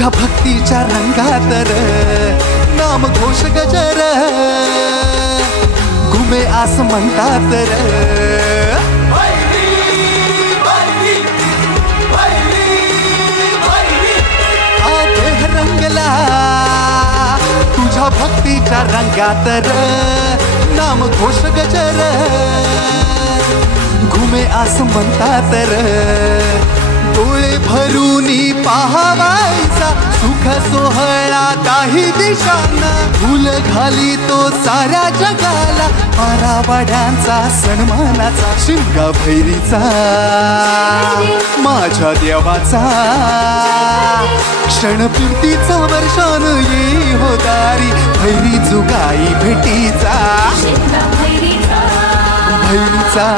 तुझ्या भक्तीच्या रंगात र नाम घोष गजर घुमे आस म्हणतात र देह रंगला तुझ्या भक्तीच्या रंगात र नाम घोष गजर घुमे आस म्हणतात र डोळे भरूनी पाहावायचा सुख सोहळा काही दिशांना फुल घाली तो साऱ्या जगाला पारावाड्यांचा सन्मानाचा शिमगा भैरीचा माझ्या देवाचा क्षणपूर्तीचा वर्षान ये हो दारी भैरी जुगाई भेटीचा भैरीचा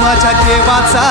माझ्या देवाचा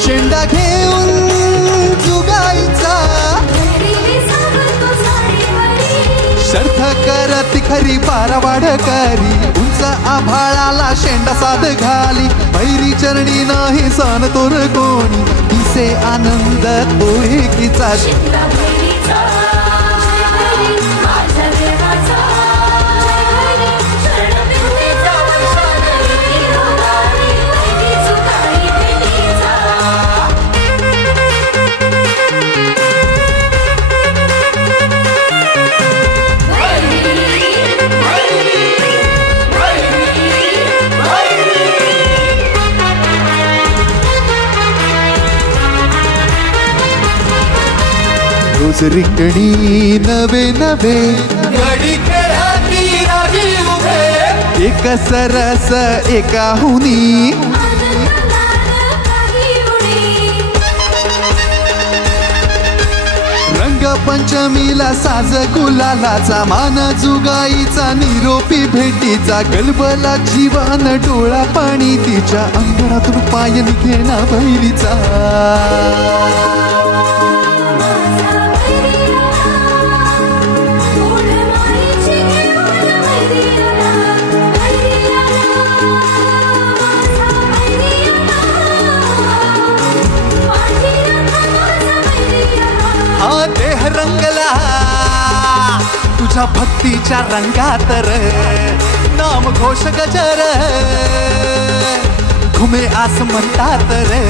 शेंडा घेऊन जुगाईचा शर्थ करत खरी पारावाडकरी उंच आभाळाला शेंडा साध घाली भैरी चरणी नाही सन तोर कोणी दिसे आनंद तो एकीचा रोज रिंगणी नवे नवे घडी खेळाती राही उभे एक सरस एका हुनी रंगपंचमीला साज गुलालाचा मान जुगाईचा निरोपी भेटीचा गलबला जीवन डोळा पाणी तिच्या अंगणातून पाय निघेना भैरीचा देह रंगला तुझ्या भक्तीच्या रंगात र नाम घोष गजर घुमे आस म्हणतात र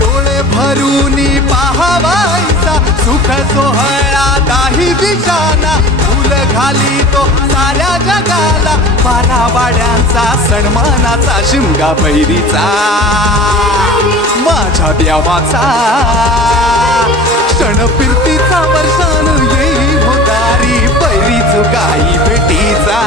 डोळे भरूनी पाहावायचा सुख सोहळा काही दिशाना फुल घाली तो साऱ्या जगाला पारावाड्यांचा सन्मानाचा शिमगा भैरीचा माझ्या देवाचा क्षणपूर्तीचा वर्षान येई हो दारी भैरी जुगाई भेटीचा